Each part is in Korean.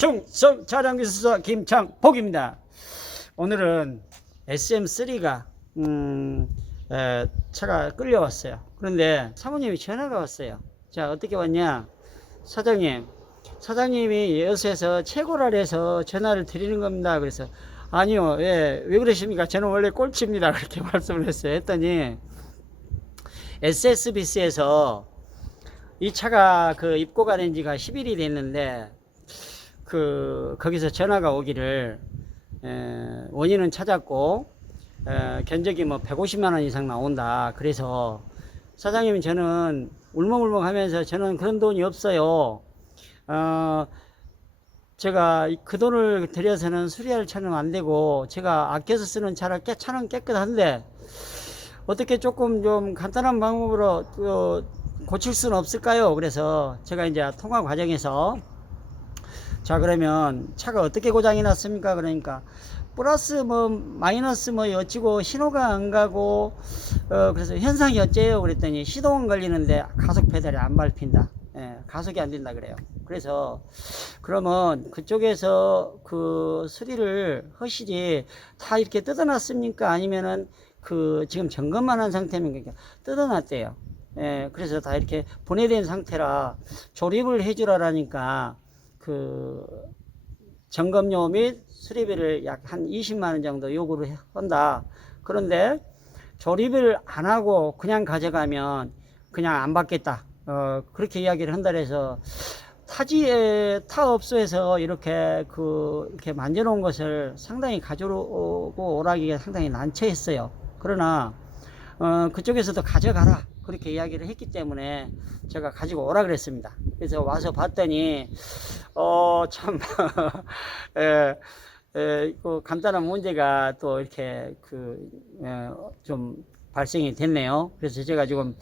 충성 차량기술사 김창복입니다. 오늘은 SM3가 차가 끌려왔어요. 그런데 사모님이 전화가 왔어요. 자, 어떻게 왔냐? 사장님이 여수에서 최고라 해서 전화를 드리는 겁니다. 그래서 아니요, 왜 그러십니까? 저는 원래 꼴찌입니다. 그렇게 말씀을 했어요. 했더니 SSBC에서 이 차가 입고가 된 지가 10일이 됐는데 거기서 전화가 오기를 원인은 찾았고 견적이 뭐 150만 원 이상 나온다. 그래서 사장님이 저는 울먹울먹 하면서 저는 그런 돈이 없어요. 제가 그 돈을 들여서는 수리할 차는 안 되고 제가 아껴서 쓰는 차는 깨끗한데 어떻게 조금 좀 간단한 방법으로 고칠 수는 없을까요? 그래서 제가 이제 통화 과정에서 자, 그러면 차가 어떻게 고장이 났습니까? 그러니까 플러스 뭐 마이너스 뭐 어찌고 신호가 안 가고 그래서 현상이 어째요? 그랬더니 시동은 걸리는데 가속 페달이 안 밟힌다. 가속이 안 된다 그래요. 그래서 그러면 그쪽에서 수리를 하시지 다 이렇게 뜯어놨습니까? 아니면은 지금 점검만 한 상태입니까? 뜯어놨대요. 그래서 다 이렇게 분해된 상태라 조립을 해주라라니까 점검료 및 수리비를 약 한 20만 원 정도 요구를 한다. 그런데 조립을 안 하고 그냥 가져가면 그냥 안 받겠다. 그렇게 이야기를 한다 해서 타 업소에서 이렇게 만져놓은 것을 상당히 가져오고 오라기가 상당히 난처했어요. 그러나 그쪽에서도 가져가라 그렇게 이야기를 했기 때문에 제가 가지고 오라 그랬습니다. 그래서 와서 봤더니 참 간단한 문제가 또 이렇게 좀 발생이 됐네요. 그래서 제가 지금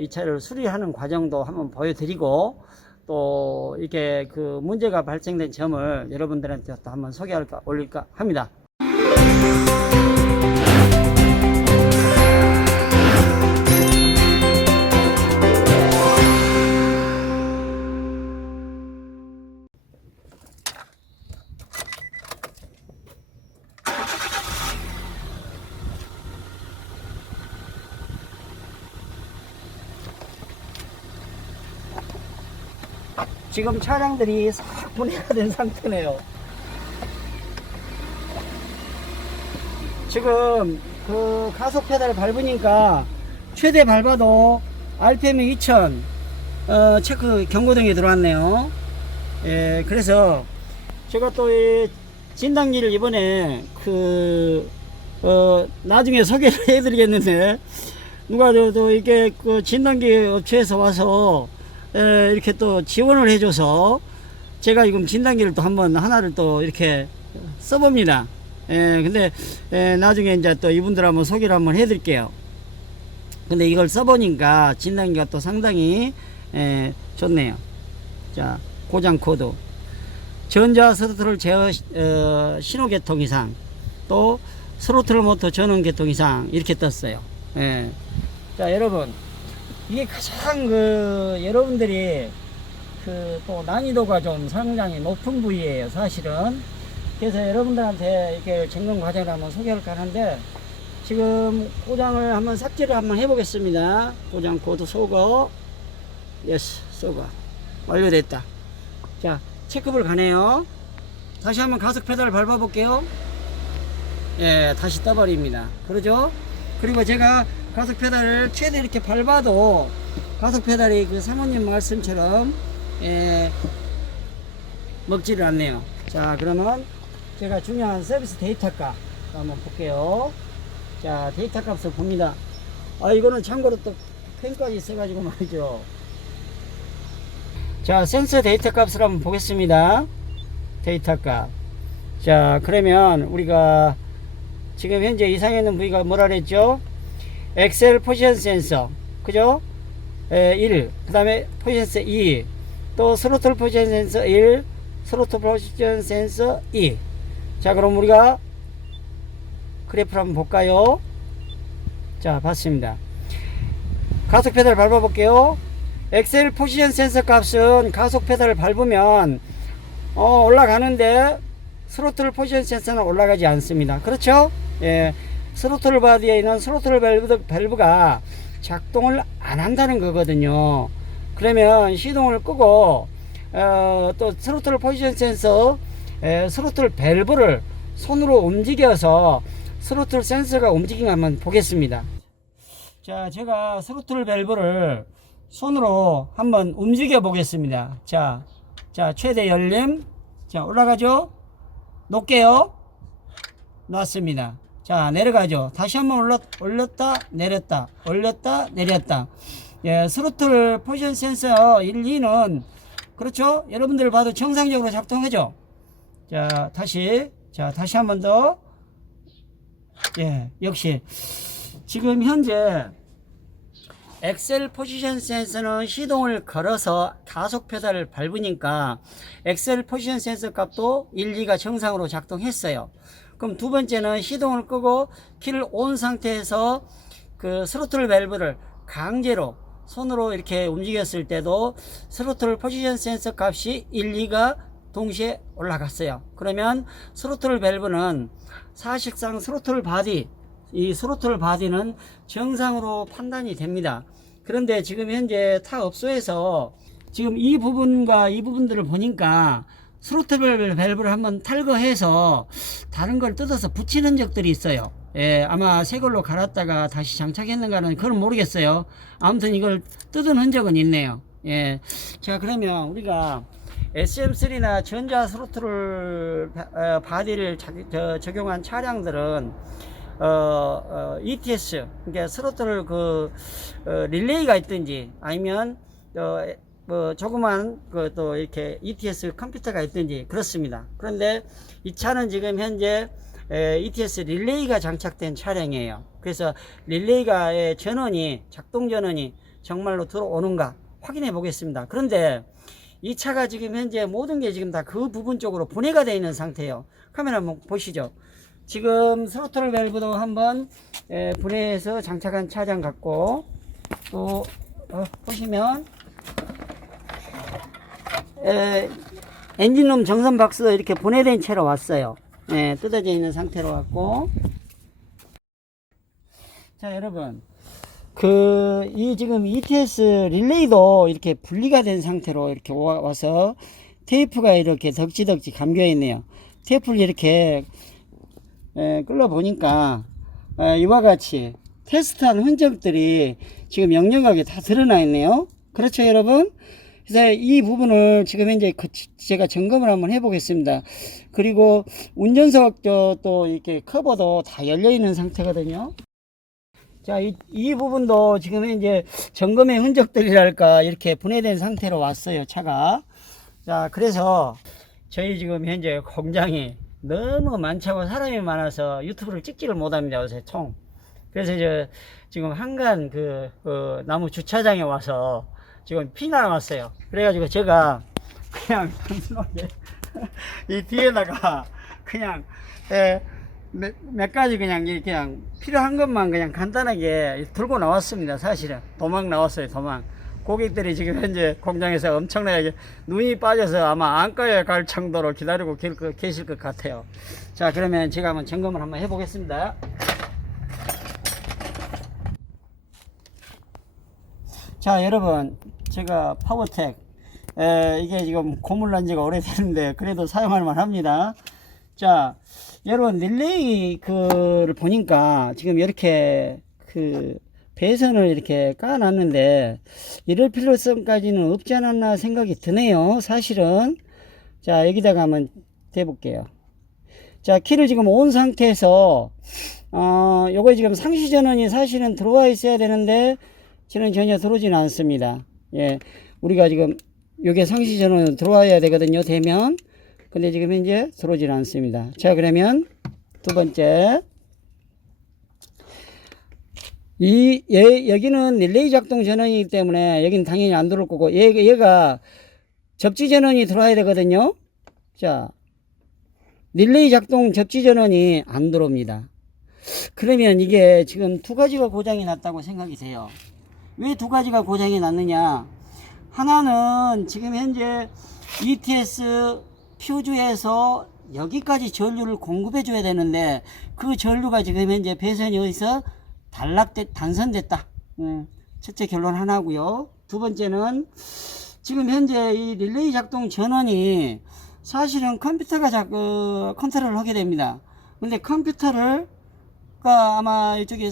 이 차를 수리하는 과정도 한번 보여드리고 또 이렇게 문제가 발생된 점을 여러분들한테 또 한번 올릴까 합니다. 지금 차량들이 싹 분해가 된 상태네요. 지금 가속 페달을 밟으니까 최대 밟아도 RPM이 2000 체크 경고등이 들어왔네요. 그래서 제가 또 이 진단기를 이번에 나중에 소개를 해드리겠는데 누가 이게 진단기 업체에서 와서 이렇게 또 지원을 해줘서 제가 지금 진단기를 또 하나를 또 이렇게 써봅니다. 근데 나중에 이제 또 이분들 한번 소개를 한번 해드릴게요. 근데 이걸 써보니까 진단기가 또 상당히 좋네요. 자, 고장 코드, 전자 스로틀 제어 신호 계통 이상, 또 스로틀 모터 전원 계통 이상 이렇게 떴어요. 자, 여러분, 이게 가장 여러분들이 또 난이도가 좀 상당히 높은 부위예요, 사실은. 그래서 여러분들한테 이렇게 점검 과정을 한번 소개를 하는데 지금 고장을 한번 삭제를 한번 해보겠습니다. 고장 코드 소거, 예스, 소거 완료됐다. 자, 체크볼 가네요. 다시 한번 가속 페달을 밟아 볼게요. 다시 떠버립니다. 그러죠? 그리고 제가 가속 페달을 최대 이렇게 밟아도 가속 페달이 사모님 말씀처럼 먹지를 않네요. 자, 그러면 제가 중요한 서비스 데이터 값 한번 볼게요. 자, 데이터 값을 봅니다. 이거는 참고로 또 펜까지 있어가지고 말이죠. 자, 센서 데이터 값을 한번 보겠습니다. 데이터 값. 자, 그러면 우리가 지금 현재 이상해 있는 부위가 뭐라 그랬죠? 엑셀 포지션 센서, 그죠? 1, 그 다음에 포지션 센서 2, 또 스로틀 포지션 센서 1, 스로틀 포지션 센서 2. 자, 그럼 우리가 그래프를 한번 볼까요? 자, 봤습니다. 가속 페달 밟아 볼게요. 엑셀 포지션 센서 값은 가속 페달을 밟으면 올라가는데 스로틀 포지션 센서는 올라가지 않습니다. 그렇죠? 예, 스로틀 바디에 있는 스로틀 밸브가 작동을 안 한다는 거거든요. 그러면 시동을 끄고 또 스로틀 포지션 센서 스로틀 밸브를 손으로 움직여서 스로틀 센서가 움직이는 거 한번 보겠습니다. 자, 제가 스로틀 밸브를 손으로 한번 움직여 보겠습니다. 자, 최대 열림. 자, 올라가죠? 높게요. 놨습니다. 자, 내려가죠. 다시 한번 올렸다, 내렸다, 올렸다, 내렸다. 예, 스로틀 포지션 센서 1, 2는 그렇죠? 여러분들 봐도 정상적으로 작동하죠? 자, 다시 한 번 더. 예, 역시 지금 현재 엑셀 포지션 센서는 시동을 걸어서 가속 페달을 밟으니까 엑셀 포지션 센서 값도 1, 2가 정상으로 작동했어요. 그럼 두 번째는 시동을 끄고 키를 온 상태에서 그 스로틀 밸브를 강제로 손으로 이렇게 움직였을 때도 스로틀 포지션 센서 값이 1, 2가 동시에 올라갔어요. 그러면 스로틀 밸브는 사실상 스로틀 바디, 이 스로틀 바디는 정상으로 판단이 됩니다. 그런데 지금 현재 타 업소에서 지금 이 부분과 이 부분들을 보니까 스로틀 밸브를 한번 탈거해서 다른 걸 뜯어서 붙이는 적들이 있어요. 예, 아마 새 걸로 갈았다가 다시 장착했는가는 그건 모르겠어요. 아무튼 이걸 뜯은 흔적은 있네요. 예, 자, 그러면 우리가 SM3나 전자 스로틀 바디를 적용한 차량들은 ETS, 그러니까 스로틀 릴레이가 있든지 아니면 뭐 조그만 또 이렇게 ETS 컴퓨터가 있든지 그렇습니다. 그런데 이 차는 지금 현재 ETS 릴레이가 장착된 차량이에요. 그래서 릴레이가의 전원이, 작동 전원이 정말로 들어오는가 확인해 보겠습니다. 그런데 이 차가 지금 현재 모든 게 지금 다 그 부분 쪽으로 분해가 되어 있는 상태예요. 카메라 한번 보시죠. 지금 스로틀 밸브도 한번 분해해서 장착한 차량 같고, 또 보시면 엔진룸 정선 박스도 이렇게 분해된 채로 왔어요. 뜯어져 있는 상태로 왔고. 자, 여러분, 이 지금 ETS 릴레이도 이렇게 분리가 된 상태로 이렇게 와서 테이프가 이렇게 덕지덕지 감겨 있네요. 테이프를 이렇게 끌어 보니까 이와 같이 테스트한 흔적들이 지금 영영하게 다 드러나 있네요. 그렇죠, 여러분? 그래서 이 부분을 지금 현재 제가 점검을 한번 해 보겠습니다. 그리고 운전석 또 이렇게 커버도 다 열려 있는 상태거든요. 자, 이 부분도 지금 현재 점검의 흔적들이랄까 이렇게 분해된 상태로 왔어요, 차가. 자, 그래서 저희 지금 현재 공장이 너무 많자고 사람이 많아서 유튜브를 찍지를 못합니다, 요새 총. 그래서 지금 한간 나무 주차장에 와서 지금 피나 왔어요. 그래가지고 제가 그냥 단순하게 이 뒤에다가 그냥 몇 가지 그냥 필요한 것만 그냥 간단하게 들고 나왔습니다. 사실은 도망 나왔어요. 도망. 고객들이 지금 현재 공장에서 엄청나게 눈이 빠져서 아마 안가에 갈 정도로 기다리고 계실 것 같아요. 자, 그러면 제가 한번 점검을 한번 해보겠습니다. 자, 여러분, 제가 파워텍 이게 지금 고물난 지가 오래됐는데 그래도 사용할 만합니다. 자, 여러분, 릴레이를 보니까 지금 이렇게 배선을 이렇게 까놨는데 이럴 필요성까지는 없지 않았나 생각이 드네요, 사실은. 자, 여기다가 한번 대볼게요. 자, 키를 지금 온 상태에서 요거 지금 상시 전원이 사실은 들어와 있어야 되는데 저는 전혀 들어오지는 않습니다. 예, 우리가 지금 요게 상시 전원 들어와야 되거든요, 되면. 근데 지금 현재 들어오지는 않습니다. 자, 그러면 두 번째, 여기는 릴레이 작동 전원이기 때문에 여기는 당연히 안 들어올 거고, 얘가 접지 전원이 들어와야 되거든요. 자, 릴레이 작동 접지 전원이 안 들어옵니다. 그러면 이게 지금 두 가지가 고장이 났다고 생각이 돼요. 왜 두 가지가 고장이 났느냐? 하나는 지금 현재 ETS 퓨즈에서 여기까지 전류를 공급해 줘야 되는데 그 전류가 지금 현재 배선이 어디서 단선됐다. 첫째 결론 하나고요. 두 번째는 지금 현재 이 릴레이 작동 전원이 사실은 컴퓨터가 컨트롤을 하게 됩니다. 근데 컴퓨터가 아마 이쪽에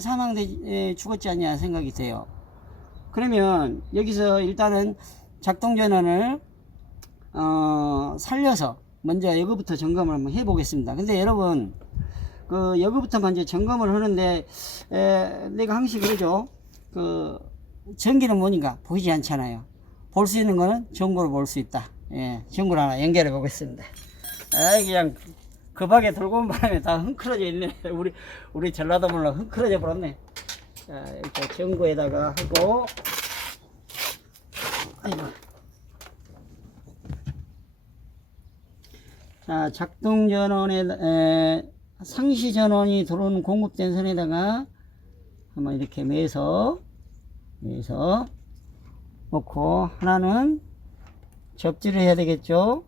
죽었지 않냐 생각이 돼요. 그러면 여기서 일단은 작동 전원을 살려서 먼저 이거부터 점검을 한번 해 보겠습니다. 근데 여러분 여기부터 먼저 점검을 하는데 내가 항상 그러죠. 전기는 뭐니까 보이지 않잖아요. 볼 수 있는 거는 전구로 볼 수 있다. 예, 전구를 하나 연결해 보겠습니다. 그냥 급하게 들고 온 바람에 다 흥크러져 있네. 우리 전라도 몰라 흥크러져 버렸네. 자, 이렇게 전구에다가 하고, 아이고. 자, 작동 전원에 상시 전원이 들어오는 공급된 선에다가 한번 이렇게 매서 놓고, 하나는 접지를 해야 되겠죠.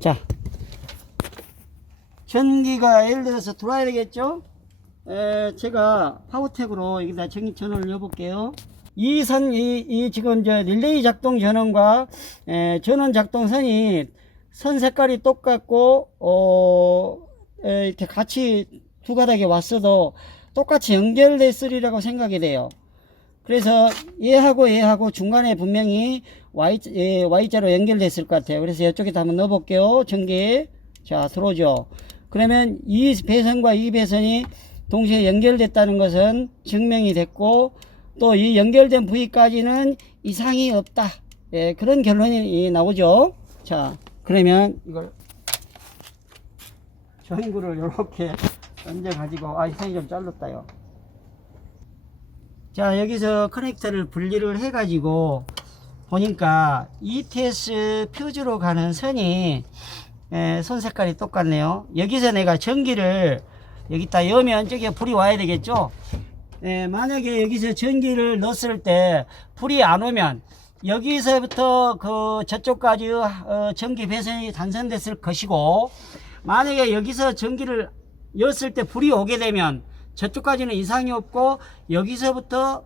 자, 전기가 예를 들어서 들어와야 되겠죠. 제가 파워텍으로 여기다 전원을 넣어볼게요. 이 지금 릴레이 작동 전원과 전원 작동선이 선 색깔이 똑같고 이렇게 같이 두 가닥에 왔어도 똑같이 연결됐으리라고 생각이 돼요. 그래서 얘하고 중간에 분명히 Y자로 연결됐을 것 같아요. 그래서 이쪽에다 한번 넣어볼게요. 전기. 자, 들어오죠. 그러면 이 배선과 이 배선이 동시에 연결됐다는 것은 증명이 됐고, 또 이 연결된 부위까지는 이상이 없다. 그런 결론이 나오죠. 자, 그러면 이걸 전구를 이렇게 얹어 가지고, 선이 좀 잘랐다요. 자, 여기서 커넥터를 분리를 해 가지고 보니까 ETS 퓨즈로 가는 선이 선 색깔이 똑같네요. 여기서 내가 전기를 여기다 여면 저기 불이 와야 되겠죠. 만약에 여기서 전기를 넣었을 때 불이 안 오면 여기서부터 저쪽까지 전기 배선이 단선됐을 것이고, 만약에 여기서 전기를 넣었을 때 불이 오게 되면 저쪽까지는 이상이 없고 여기서부터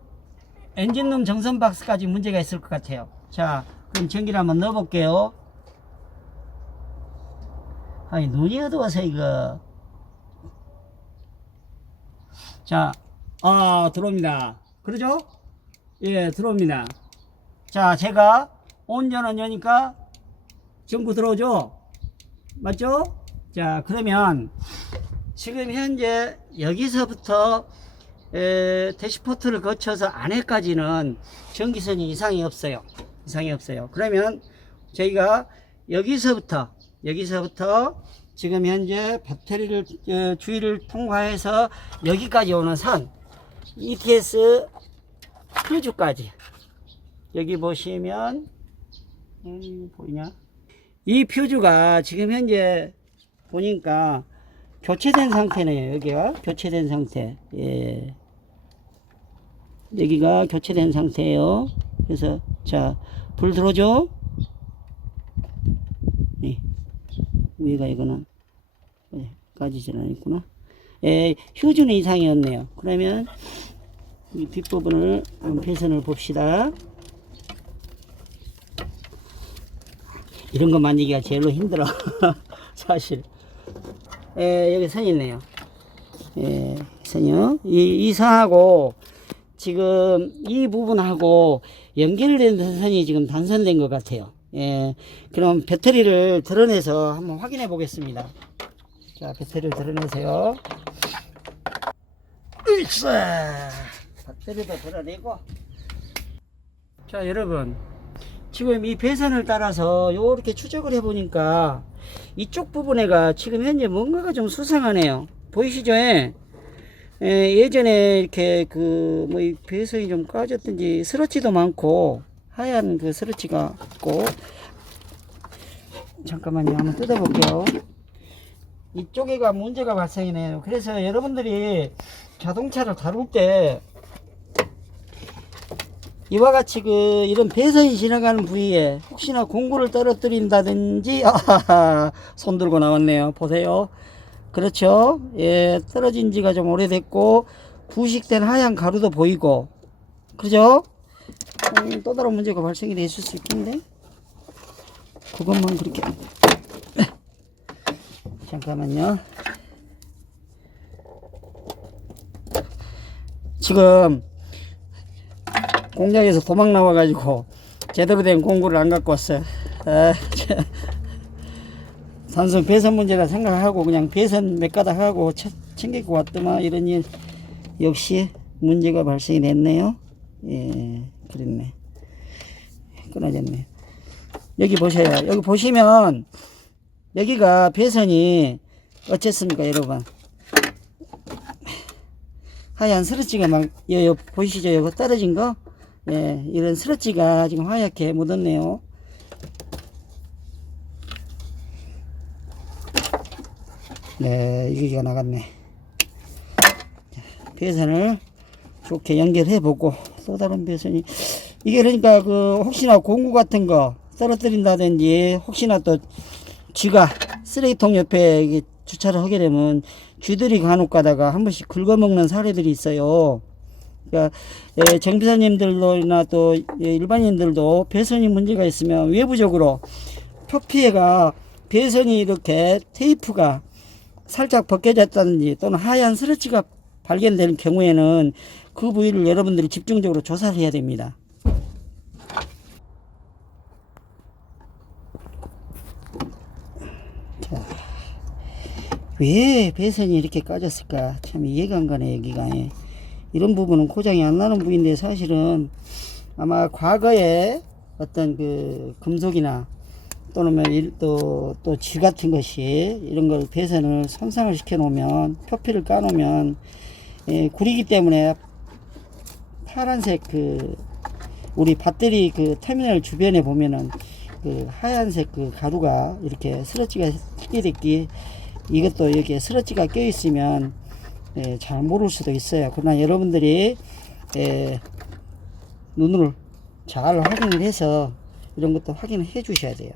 엔진룸 정선 박스까지 문제가 있을 것 같아요. 자, 그럼 전기를 한번 넣어 볼게요. 눈이 어두워서 이거. 자, 들어옵니다. 그러죠? 예, 들어옵니다. 자, 제가 온전원 여니까 전구 들어오죠? 맞죠? 자, 그러면 지금 현재 여기서부터 대시포트를 거쳐서 안에까지는 전기선이 이상이 없어요. 그러면 저희가 여기서부터 지금 현재 배터리를 주위를 통과해서 여기까지 오는 선, ETS 퓨즈까지, 여기 보시면 보이냐? 이 퓨즈가 지금 현재 보니까 교체된 상태네요. 여기가 교체된 상태. 예. 여기가 교체된 상태예요. 그래서 자, 불 들어오죠? 네. 위가 이거는 까지진 않았구나. 휴즈는 이상이 없네요. 그러면 이 뒷부분을 배선을 봅시다. 이런 거 만지기가 제일로 힘들어. 사실. 여기 선이 있네요. 선이요. 이 선하고 지금 이 부분하고 연결된 선이 지금 단선된 것 같아요. 그럼 배터리를 드러내서 한번 확인해 보겠습니다. 자, 배터리를 드러내세요. 배터리도 드러내고. 자, 여러분, 지금 이 배선을 따라서 요렇게 추적을 해 보니까 이쪽 부분에가 지금 현재 뭔가가 좀 수상하네요. 보이시죠? 예전에 이렇게 이 배선이 좀 까졌든지 스러치도 많고 하얀 스러치가 있고. 잠깐만요, 한번 뜯어볼게요. 이쪽에가 문제가 발생이네요. 그래서 여러분들이 자동차를 다룰 때 이와 같이 이런 배선이 지나가는 부위에 혹시나 공구를 떨어뜨린다든지, 아하하, 손 들고 나왔네요. 보세요. 그렇죠. 예, 떨어진 지가 좀 오래됐고, 부식된 하얀 가루도 보이고, 그죠? 또 다른 문제가 발생이 됐을 수 있겠는데? 그것만 그렇게. 잠깐만요. 지금, 공장에서 도망 나와가지고 제대로 된 공구를 안 갖고 왔어요. 단순 배선 문제라 생각하고 그냥 배선 몇 가닥 하고 챙기고 왔더만 이런 일 역시 문제가 발생이 됐네요. 예, 그랬네. 끊어졌네. 여기 보세요. 여기 보시면 여기가 배선이 어쨌습니까, 여러분? 하얀 스러지가 막 보이시죠? 이거 떨어진 거? 예, 이런 스러지가 지금 하얗게 묻었네요. 네, 여기가 나갔네. 배선을 좋게 연결해 보고, 또 다른 배선이, 이게 그러니까 혹시나 공구 같은 거 떨어뜨린다든지, 혹시나 또 쥐가 쓰레기통 옆에 주차를 하게 되면 쥐들이 간혹 가다가 한 번씩 긁어먹는 사례들이 있어요. 그러니까 정비사님들이나 또 일반인들도 배선이 문제가 있으면 외부적으로 표피해가 배선이 이렇게 테이프가 살짝 벗겨졌다든지 또는 하얀 스러지가 발견되는 경우에는 그 부위를 여러분들이 집중적으로 조사를 해야 됩니다. 자, 왜 배선이 이렇게 까졌을까? 참 이해가 안 가네, 여기가. 이런 부분은 고장이 안 나는 부위인데 사실은 아마 과거에 어떤 금속이나 또는 또 질 같은 것이 이런 걸 배선을 손상을 시켜 놓으면, 표피를 까 놓으면 구리기 때문에 파란색 우리 배터리 터미널 주변에 보면은 하얀색 가루가 이렇게 스러지가 끼게 됐기, 이것도 여기에 스러지가 껴 있으면 잘 모를 수도 있어요. 그러나 여러분들이 눈으로 잘 확인을 해서 이런 것도 확인을 해 주셔야 돼요.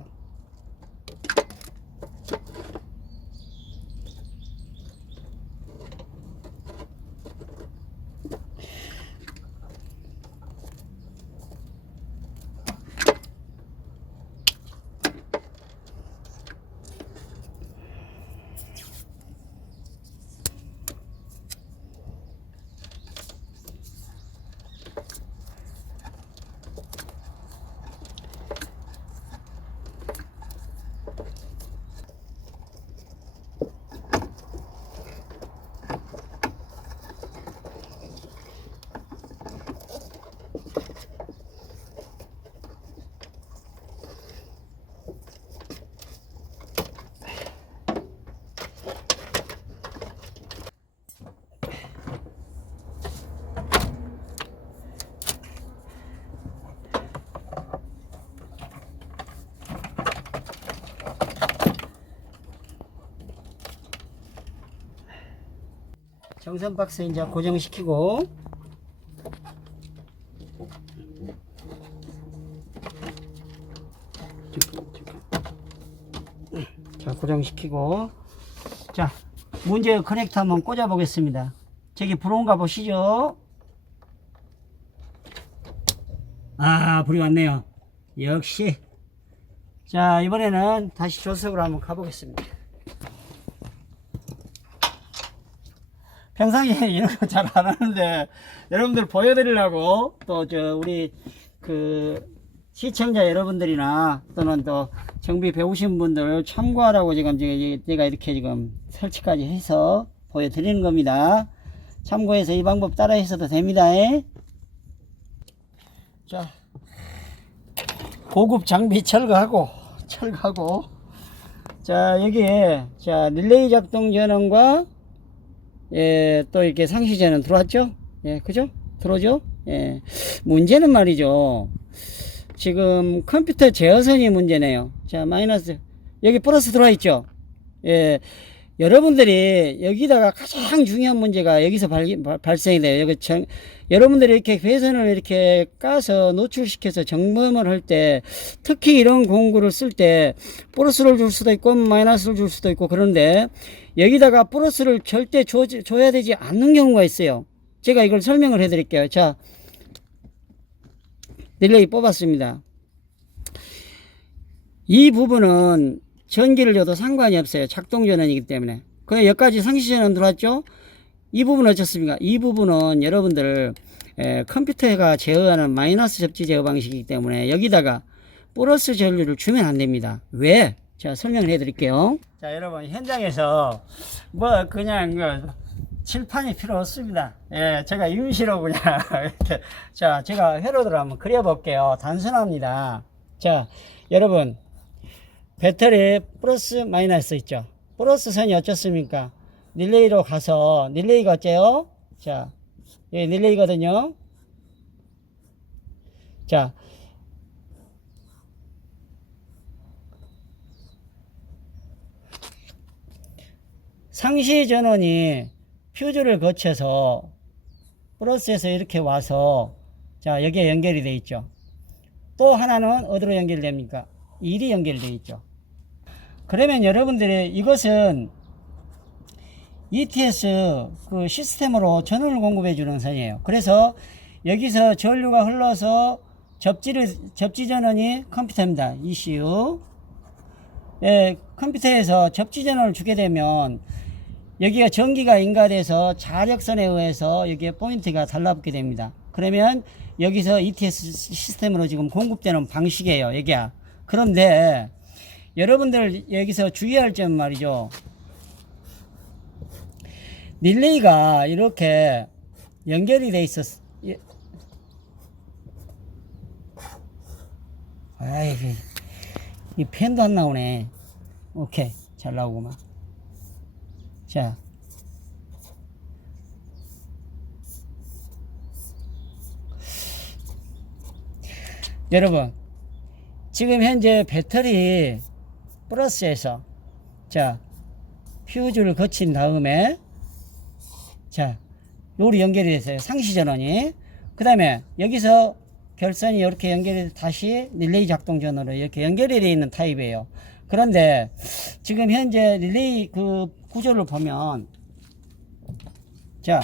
정선 박스 이제 고정시키고, 자, 고정시키고, 자, 문제 커넥터 한번 꽂아 보겠습니다. 저기 불온가 보시죠. 아, 불이 왔네요. 역시. 자, 이번에는 다시 조석으로 한번 가보겠습니다. 평상시에 이런 거 잘 안 하는데 여러분들 보여드리려고, 또 우리 시청자 여러분들이나 또는 또 정비 배우신 분들 참고하라고 지금 제가 이렇게 지금 설치까지 해서 보여드리는 겁니다. 참고해서 이 방법 따라 하셔도 됩니다. 자, 고급 장비 철거하고, 자, 여기에 릴레이 작동 전원과 또 이렇게 상시 전원 들어왔죠? 그죠? 들어오죠? 문제는 말이죠. 지금 컴퓨터 제어선이 문제네요. 자, 마이너스, 여기 플러스 들어와 있죠? 여러분들이 여기다가 가장 중요한 문제가 여기서 발생이 돼요. 여러분들이 이렇게 회선을 이렇게 까서 노출시켜서 점검을 할 때, 특히 이런 공구를 쓸 때 플러스를 줄 수도 있고 마이너스를 줄 수도 있고, 그런데 여기다가 플러스를 절대 줘야 되지 않는 경우가 있어요. 제가 이걸 설명을 해 드릴게요. 자, 릴레이 뽑았습니다. 이 부분은 전기를 줘도 상관이 없어요. 작동 전원이기 때문에. 그냥 여기까지 상시 전원 들어왔죠? 이 부분은 어떻습니까? 이 부분은 여러분들 컴퓨터가 제어하는 마이너스 접지 제어 방식이기 때문에 여기다가 플러스 전류를 주면 안 됩니다. 왜? 제가 설명을 해 드릴게요. 자, 여러분, 현장에서 뭐 그냥 칠판이 필요 없습니다. 예, 제가 임시로 그냥 이렇게, 자, 제가 회로를 한번 그려 볼게요. 단순합니다. 자, 여러분, 배터리 플러스 마이너스 있죠. 플러스 선이 어쩌습니까? 릴레이로 가서, 릴레이가 어째요? 자, 여기 릴레이거든요. 자, 상시 전원이 퓨즈를 거쳐서 플러스에서 이렇게 와서, 자, 여기에 연결이 되어 있죠. 또 하나는 어디로 연결됩니까? 1이 연결되어 있죠. 그러면 여러분들이 이것은 ETS 그 시스템으로 전원을 공급해 주는 선이에요. 그래서 여기서 전류가 흘러서 접지 전원이 컴퓨터입니다. ECU. 예, 컴퓨터에서 접지 전원을 주게 되면 여기가 전기가 인가돼서 자력선에 의해서 여기에 포인트가 달라붙게 됩니다. 그러면 여기서 ETS 시스템으로 지금 공급되는 방식이에요. 여기야. 그런데 여러분들 여기서 주의할 점 말이죠. 릴레이가 이렇게 연결이 돼 있었. 아이, 이 펜도 안 나오네. 오케이, 잘 나오구만. 자, 여러분, 지금 현재 배터리 플러스에서, 자, 퓨즈를 거친 다음에, 자, 요리 연결이 됐어요. 상시 전원이. 그 다음에 여기서 결선이 이렇게 연결이 다시 릴레이 작동 전원으로 이렇게 연결이 되어 있는 타입이에요. 그런데 지금 현재 릴레이 그 구조를 보면, 자,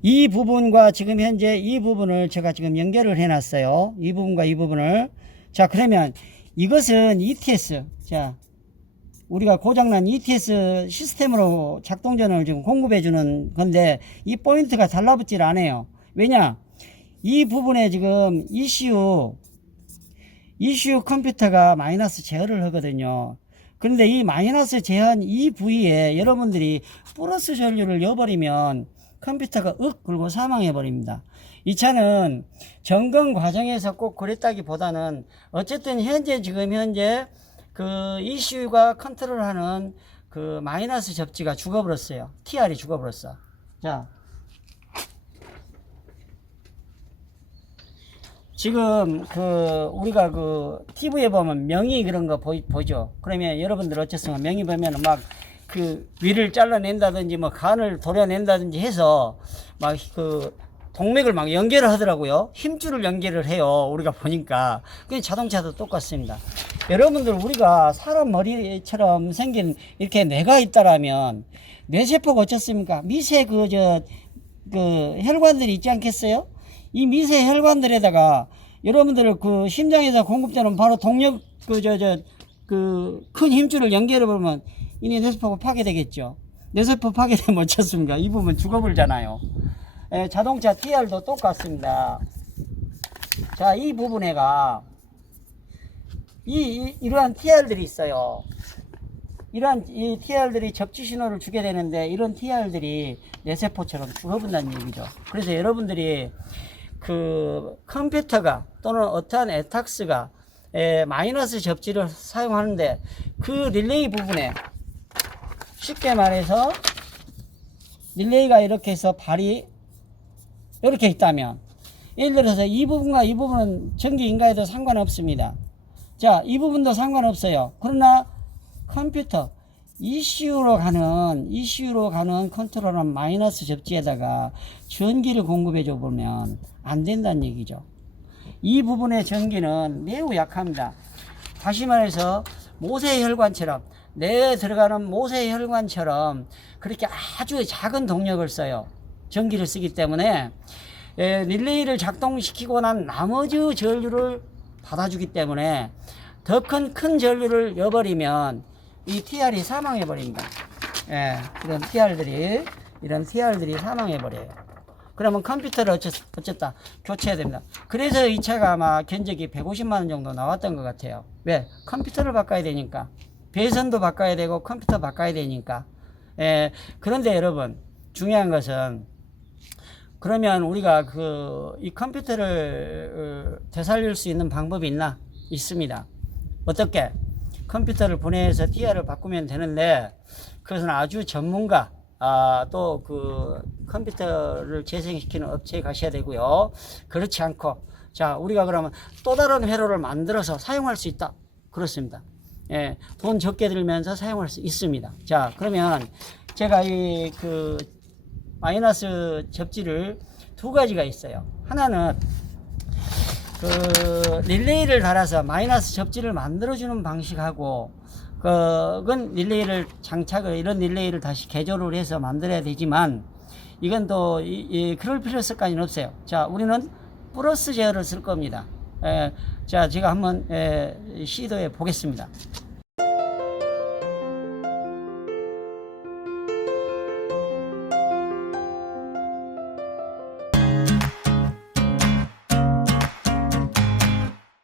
이 부분과 지금 현재 이 부분을 제가 지금 연결을 해 놨어요. 이 부분과 이 부분을. 자, 그러면 이것은 ETS, 자, 우리가 고장난 ETS 시스템으로 작동 전원을 지금 공급해 주는 건데, 이 포인트가 달라붙질 않아요. 왜냐? 이 부분에 지금 ECU 컴퓨터가 마이너스 제어를 하거든요. 그런데 이 마이너스 제한 이 부위에 여러분들이 플러스 전류를 넣어버리면 컴퓨터가 그러고 사망해 버립니다. 이 차는 점검 과정에서 꼭 그랬다기보다는 어쨌든 지금 현재 그 ECU가 컨트롤하는 그 마이너스 접지가 죽어버렸어요. TR이 죽어버렸어. 자, 지금 우리가 TV에 보면 명의 그런 거 보죠. 그러면 여러분들 어쨌습니까? 명의 보면은 막 위를 잘라낸다든지 뭐 간을 도려낸다든지 해서 막 동맥을 막 연결을 하더라고요. 힘줄을 연결을 해요. 우리가 보니까. 그냥 자동차도 똑같습니다. 여러분들, 우리가 사람 머리처럼 생긴 이렇게 뇌가 있다라면 뇌세포가 어떻습니까? 미세 혈관들이 있지 않겠어요? 이 미세 혈관들에다가 여러분들 심장에서 공급되는 바로 동력 큰 힘줄을 연결해 보면 이내 뇌세포가 파괴되겠죠. 뇌세포 파괴되면 어떻습니까? 이 부분 죽어버리잖아요. 자동차 TR도 똑같습니다. 자, 이 부분에가 이러한 TR들이 있어요. 이 TR들이 접지 신호를 주게 되는데, 이런 TR들이 뇌세포처럼 죽어본다는 얘기죠. 그래서 여러분들이 컴퓨터가 또는 어떠한 에탁스가 마이너스 접지를 사용하는데, 그 릴레이 부분에 쉽게 말해서 릴레이가 이렇게 해서 발이 이렇게 있다면, 예를 들어서 이 부분과 이 부분은 전기 인가에도 상관없습니다. 자, 이 부분도 상관없어요. 그러나 컴퓨터, ECU로 가는 컨트롤은 마이너스 접지에다가 전기를 공급해 줘 보면 안 된다는 얘기죠. 이 부분의 전기는 매우 약합니다. 다시 말해서 모세의 혈관처럼, 뇌에 들어가는 모세의 혈관처럼 그렇게 아주 작은 동력을 써요. 전기를 쓰기 때문에 릴레이를 작동시키고 난 나머지 전류를 받아주기 때문에 더 큰 전류를 여버리면 이 TR이 사망해버립니다. 이런 TR들이 사망해버려요. 그러면 컴퓨터를 어쨌다 교체해야 됩니다. 그래서 이 차가 아마 견적이 150만원 정도 나왔던 것 같아요. 왜? 컴퓨터를 바꿔야 되니까. 배선도 바꿔야 되고 컴퓨터 바꿔야 되니까. 그런데 여러분, 중요한 것은, 그러면 우리가 이 컴퓨터를 되살릴 수 있는 방법이 있나? 있습니다. 어떻게? 컴퓨터를 분해해서 TR을 바꾸면 되는데, 그것은 아주 전문가, 또 컴퓨터를 재생시키는 업체에 가셔야 되고요. 그렇지 않고, 자, 우리가 그러면 또 다른 회로를 만들어서 사용할 수 있다. 그렇습니다. 돈 적게 들면서 사용할 수 있습니다. 자, 그러면 제가 마이너스 접지를 두 가지가 있어요. 하나는 릴레이를 달아서 마이너스 접지를 만들어주는 방식하고, 그건 릴레이를 이런 릴레이를 다시 개조를 해서 만들어야 되지만, 이건 또, 그럴 필요성까지는 없어요. 자, 우리는 플러스 제어를 쓸 겁니다. 자, 제가 한번, 시도해 보겠습니다.